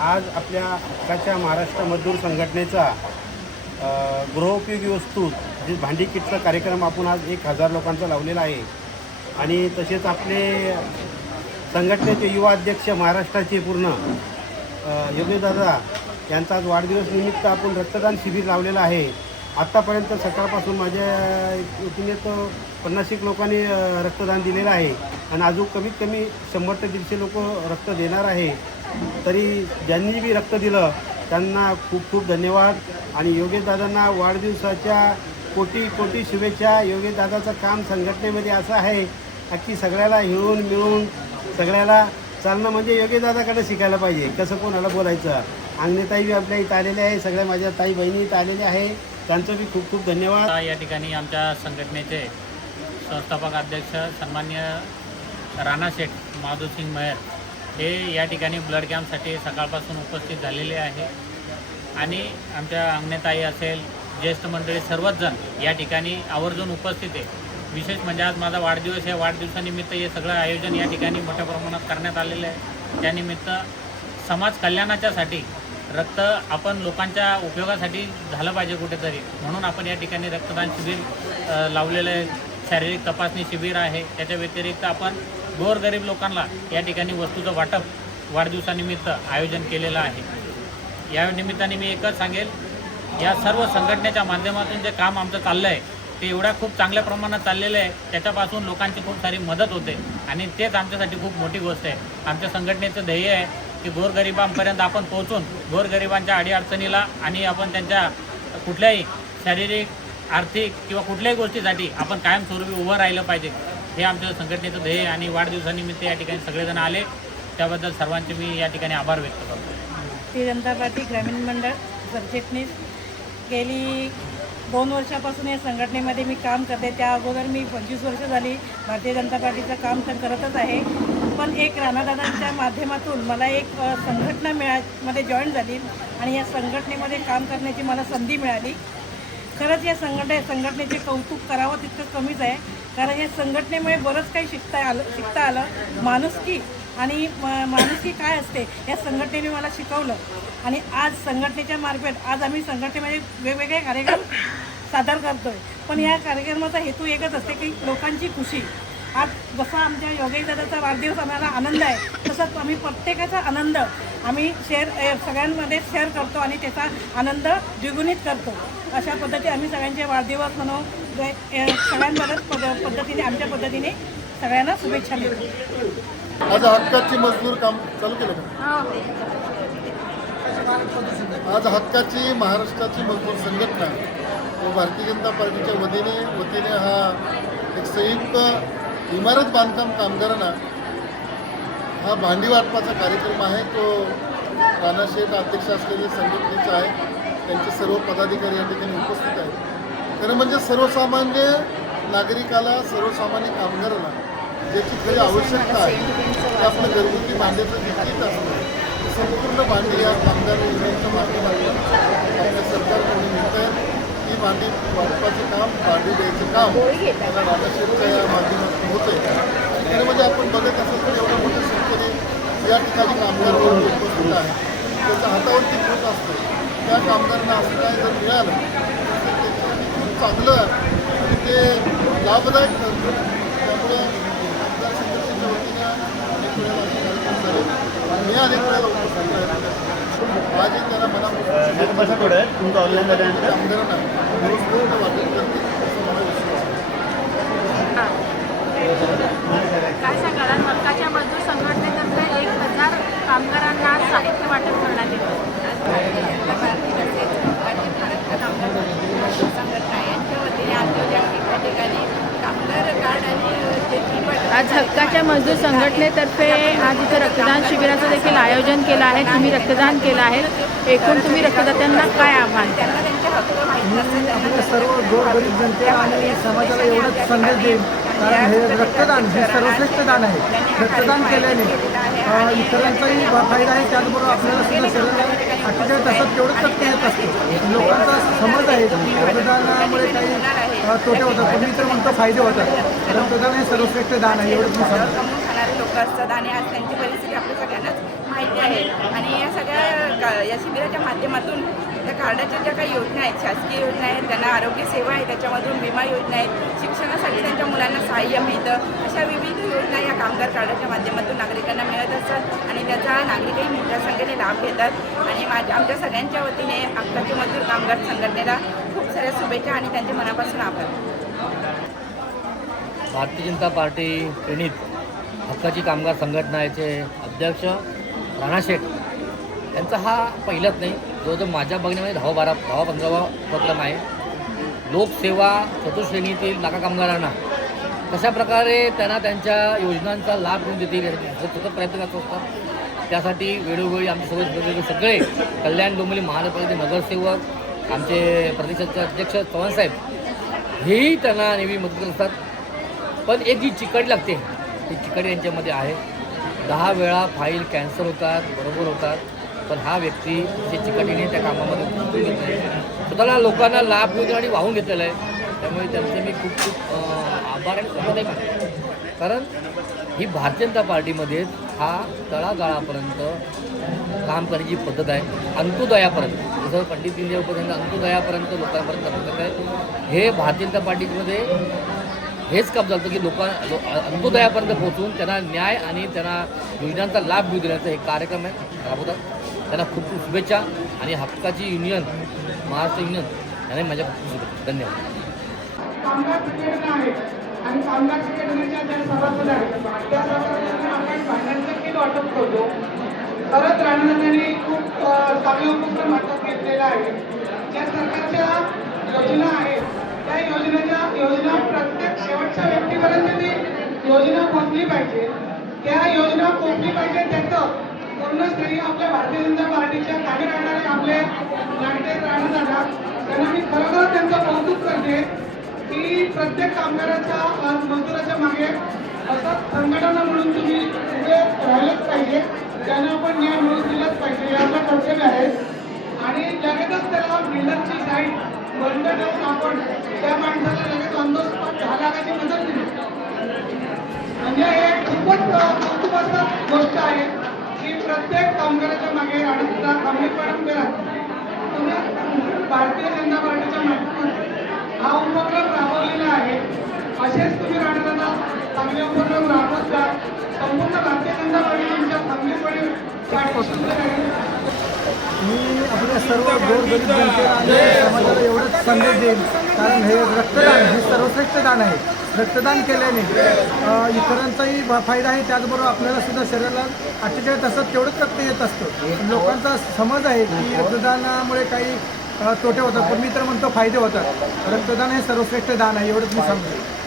आज आपल्या हक्काच्या महाराष्ट्र मजदूर संघटनेचा गृहोपयोगी वस्तू जे भांडी किटचा कार्यक्रम आपण आज 1000 लोकांचा लावलेला आहे. आणि तसेच आपले संघटनेचे युवा अध्यक्ष महाराष्ट्राचे पूर्ण योगेश दादा यांचा आज वाढदिवस निमित्त आपण रक्तदान शिबिर लावलेलं आहे. आत्तापर्यंत सकाळपासून माझ्या वतीने तर 50 लोकांनी रक्तदान दिलेलं आहे आणि अजून कमीत कमी 100 ते 150 लोक रक्त देणार आहे. तरी ज्यांनी बी रक्त दिलं त्यांना खूप खूप धन्यवाद. आणि योगेश दादांना वाढदिवसाच्या कोटी कोटी शुभेच्छा. योगेश दादाचं काम संघटनेमध्ये असं आहे की सगळ्याला हिळून मिळून सगळ्याला चालणं म्हणजे योगेश दादाकडे शिकायला पाहिजे कसं कोणाला बोलायचं. अंगणेताई बी आपल्या इथं आलेल्या आहे, सगळ्या माझ्या ताई बहिणी इथं आलेल्या आहे, त्यांचं बी खूप खूप धन्यवाद. या ठिकाणी आमच्या संघटनेचे संस्थापक अध्यक्ष सन्मान्य राणा शेठ माधवसिंग मेहर हे या ठिकाणी ब्लड कॅम्पसाठी सकाळपासून उपस्थित झालेले आहे. आणि आमच्या अंगणेताई असेल, ज्येष्ठ मंडळी सर्वच जण या ठिकाणी आवर्जून उपस्थित आहे. विशेष म्हणजे आज माझा वाढदिवस आहे. वाढदिवसानिमित्त हे सगळं आयोजन या ठिकाणी मोठ्या प्रमाणात करण्यात आलेलं आहे. त्यानिमित्त समाज कल्याणाच्यासाठी रक्त आपण लोकांच्या उपयोगासाठी झालं पाहिजे कुठेतरी, म्हणून आपण या ठिकाणी रक्तदान शिबिर लावलेलं आहे. शारीरिक तपासणी शिबिर आहे. त्याच्या व्यतिरिक्त आपण गोरगरीब लोकांना या ठिकाणी वस्तूचं वाटप वाढदिवसानिमित्त आयोजन केलेलं आहे. या निमित्ताने मी एकच सांगेल, या सर्व संघटनेच्या माध्यमातून जे काम आमचं चाललं आहे ते एवढ्या खूप चांगल्या प्रमाणात चाललेलं आहे. त्याच्यापासून लोकांची खूप सारी मदत होते आणि तेच आमच्यासाठी खूप मोठी गोष्ट आहे. आमच्या संघटनेचं ध्येय आहे की गोरगरिबांपर्यंत आपण पोहोचून गोरगरिबांच्या अडीअडचणीला आणि आपण त्यांच्या कुठल्याही शारीरिक, आर्थिक किंवा कुठल्याही गोष्टीसाठी आपण कायमस्वरूपी उभं राहिलं पाहिजे. हे आमच्या संघटनेचं ध्येय. आणि वाढदिवसानिमित्त या ठिकाणी सगळेजण आले, त्याबद्दल सर्वांचे मी या ठिकाणी आभार व्यक्त करतो. भारतीय जनता पार्टी ग्रामीण मंडळ सरचिटणीस. गेली 2 वर्षापासून या संघटनेमध्ये मी काम करते. त्या अगोदर मी 25 वर्ष झाली भारतीय जनता पार्टीचं काम तर करतच आहे. पण एक राणादादांच्या माध्यमातून मला एक संघटना मध्ये जॉईन झाली आणि या संघटनेमध्ये काम करण्याची मला संधी मिळाली. खरंच या संघटनेचे कौतुक करावं तितकं कमीच आहे. कारण या संघटनेमुळे बरंच काही शिकता आलं. माणुसकी आणि माणुसकी काय असते या संघटनेने मला शिकवलं. आणि आज संघटनेच्या मार्फत आज आम्ही संघटनेमध्ये वेगवेगळे कार्यक्रम सादर करतो आहे. पण या कार्यक्रमाचा हेतू एकच असते की लोकांची खुशी. आज जसा आमच्या योगेश दादाचा वाढदिवस आम्हाला आनंद आहे, तसंच आम्ही प्रत्येकाचा आनंद आम्ही सगळ्यांमध्ये शेअर करतो आणि त्याचा आनंद द्विगुणित करतो. अशा पद्धती आम्ही सगळ्यांचे वाढदिवस म्हणून सगळ्यांबरोबर पद्धतीने आमच्या पद्धतीने सगळ्यांना शुभेच्छा देतो. आज हक्काची मजदूर काम चालू केलं का? आज हक्काची महाराष्ट्राची मजदूर संघटना व भारतीय जनता पार्टीच्या वतीने हा एक संयुक्त इमारत बांधकाम कामगारांना हा भांडी वाटपाचा कार्यक्रम आहे. तो राणाशेठ अध्यक्ष असलेले संघटनेचा आहे. त्यांचे सर्व पदाधिकारी या ठिकाणी उपस्थित आहेत. खरं म्हणजे सर्वसामान्य नागरिकाला, सर्वसामान्य कामगाराला ज्याची खरी आवश्यकता आहे ते आपलं घरगुती भांड्याचं जे किट असतं संपूर्ण भांडी या कामगार योजनेच्या माध्यमातून आपल्या सरकारकडून मिळत आहे. ही भांडी वाटपाचं काम, भांडी द्यायचं काम मला राणाशेठच्या या माध्यमातून होतं आहे. खरं म्हणजे आपण बघत असेल तर एवढ्या मोठ्या संख्येने या ठिकाणी कामगार वर्ग उपस्थित आहे. त्याच्या हातावरती खूप असतं. त्या कामगारांना असं काय जर मिळालं तर त्याच्यासाठी खूप चांगलं आणि ते लाभदायक ठरतं. त्यामुळे आमदार संघटनेच्या वतीने अनेक वेळेला असे कार्यक्रम झाले. मी अनेक वेळेला उपस्थित राहिलेलो. आजही त्याला कामगारांना रोजपूर्ण वाटप करते असं मला विश्वास आहे. काय सांगाल, हक्काच्या मजदूर संघटनेतर्फे 1000 कामगारांना साहित्य वाटप करण्यात येतं. आज हक्काच्या मजदूर संघटनेतर्फे आज इथे रक्तदान शिबिराचं देखील आयोजन केलं आहे. तुम्ही रक्तदान केलं आहे. एकूण तुम्ही रक्तदात्यांना काय आव्हान द्याल? आपल्या सर्व गोरगरीब जनतेला आणि समाजाला एवढंच संदेश देईल, कारण हे रक्तदान हे सर्वश्रेष्ठ दान आहे. रक्तदान केल्याने इतरांचाही फायदा आहे, त्याचबरोबर आपल्याला सुद्धा शरीराला 48 तासात तेवढंच रक्त येत असतं. लोकांचा समज आहे की रक्तदानामुळे काही तोटे होतात, पण मी तर म्हणतो फायदे होतात. रक्तदान हे सर्वश्रेष्ठ दान आहे, एवढंच मी सांगतो. लोक असतात आणि आज त्यांची परिस्थिती आपल्या सगळ्यांनाच माहिती आहे. आणि या सगळ्या या शिबिराच्या माध्यमातून त्या कार्डाच्या ज्या काही योजना आहेत, शासकीय योजना आहेत, त्यांना आरोग्य सेवा आहे, त्याच्यामधून विमा योजना आहेत, शिक्षणासाठी त्यांच्या मुलांना सहाय्य मिळतं, अशा विविध योजना या कामगार कार्डाच्या माध्यमातून नागरिकांना मिळत असतात आणि त्याचा नागरिकही मोठ्या संख्येने लाभ घेतात. आणि आमच्या सगळ्यांच्या वतीने हक्काचे मजदूर कामगार संघटनेला खूप साऱ्या शुभेच्छा आणि त्यांचे मनापासून आभार. भारतीय जनता पार्टी प्रणित हक्काची कामगार संघटनेचे अध्यक्ष राणा शेठ यांचा हा पहिलाच नाही, जवळजवळ माझ्या बघण्यामध्ये 10-15वा उपक्रम आहे. लोकसेवा चतुश्रेणीतील नाका कामगारांना कशा प्रकारे त्यांना त्यांच्या योजनांचा लाभ मिळून देतील यासाठी सतत प्रयत्न करत असतात. त्यासाठी वेळोवेळी आमच्यासोबत वेगवेगळे सगळे कल्याण डोंबिवली महानगरपालिकेचे नगरसेवक, आमचे प्रदेशाचे अध्यक्ष चव्हाणसाहेब हेही त्यांना नेहमी मदत करत असतात. पण एक जी चिकाटी लागते ती चिकाटी यांच्यामध्ये आहे. 10 वेळा फाईल कॅन्सल होतात, बरोबर होतात, पण हा व्यक्ती जे चिकाटीने त्या कामामध्ये गुंतून घेतलं आहे, स्वतःला लोकांना लाभ मिळून आणि वाहून घेतलेलं आहे. त्यामुळे त्यांचे मी खूप खूप आभार आणि समजही मानतो. कारण ही भारतीय जनता पार्टीमध्ये हा तळागाळापर्यंत काम करण्याची पद्धत आहे, अंत्योदयापर्यंत, जसं पंडित दीनदयाळ उपाध्याय अंत्योदयापर्यंत लोकांपर्यंत पद्धत आहे. हे भारतीय जनता पार्टीमध्ये हेच काम चालतं की अंत्योदयापर्यंत पोहोचून त्यांना न्याय आणि त्यांना योजनांचा लाभ मिळू देण्याचा हे कार्यक्रम आहे राबवतात. त्यांना खूप खूप शुभेच्छा आणि हक्काची युनियन, महाराष्ट्र युनियन यांना माझ्या खूप शुभेच्छा. धन्यवाद. कामगार संघटना आहे आणि कामगार संघटनेच्या ज्या सभासद आहेत त्या सभासदांना आपण भांडणांचं किट वाटप करतो. खरंच राणादादांनी खूप चांगले उपक्रम हातात घेतलेला आहे. ज्या सरकारच्या योजना आहेत त्या योजना प्रत्येक शेवटच्या व्यक्तीपर्यंत ती योजना पोहोचली पाहिजे. त्या योजना पोहोचली पाहिजे त्याचं पूर्ण श्रेय आपल्या भारतीय जनता पार्टीच्या कामी राहणारे आपले लाडके राणादादा, त्यांना मी खरोखर त्यांचं कौतुक करते की प्रत्येक कामगाराच्या मजुराच्या मागे असं संघटना म्हणून तुम्ही उभे राहिलंच पाहिजे. त्यांना आपण न्याय मिळवून दिलाच पाहिजे, हे आपलं कर्तव्य आहे. आणि लगेचच त्याला बिल्डरची साईट बंद ठेवून आपण त्या माणसाला लगेच ऑन द स्पॉट 10 लाखाची मदत दिली म्हणजे हे खूपच कौतुकास्पद गोष्ट आहे की प्रत्येक कामगाराच्या मागे राणादादा खंबीरपणे उभे राहतात. तुम्ही भारतीय जनता पार्टीच्या माध्यमातून हा उपक्रम राबवलेला आहे. असेच तुम्ही राणादादा चांगले उपक्रम राबवत जा. संपूर्ण भारतीय जनता पार्टी तुमच्या खंबीरपणे पाठीशी उभी राहील. मी आपल्या सर्व गोरगरीब जनतेला आणि समाजाला एवढंच संदेश देईन, कारण हे रक्तदान हे सर्वश्रेष्ठ दान आहे. रक्तदान केल्याने इतरांचाही फायदा आहे, त्याचबरोबर आपल्याला सुद्धा शरीराला 48 तासात तेवढंच रक्त येत असतं. लोकांचा समज आहे की रक्तदानामुळे काही तोटे होतात, पण मी तर म्हणतो फायदे होतात. रक्तदान हे सर्वश्रेष्ठ दान आहे, एवढंच मी सांगतो.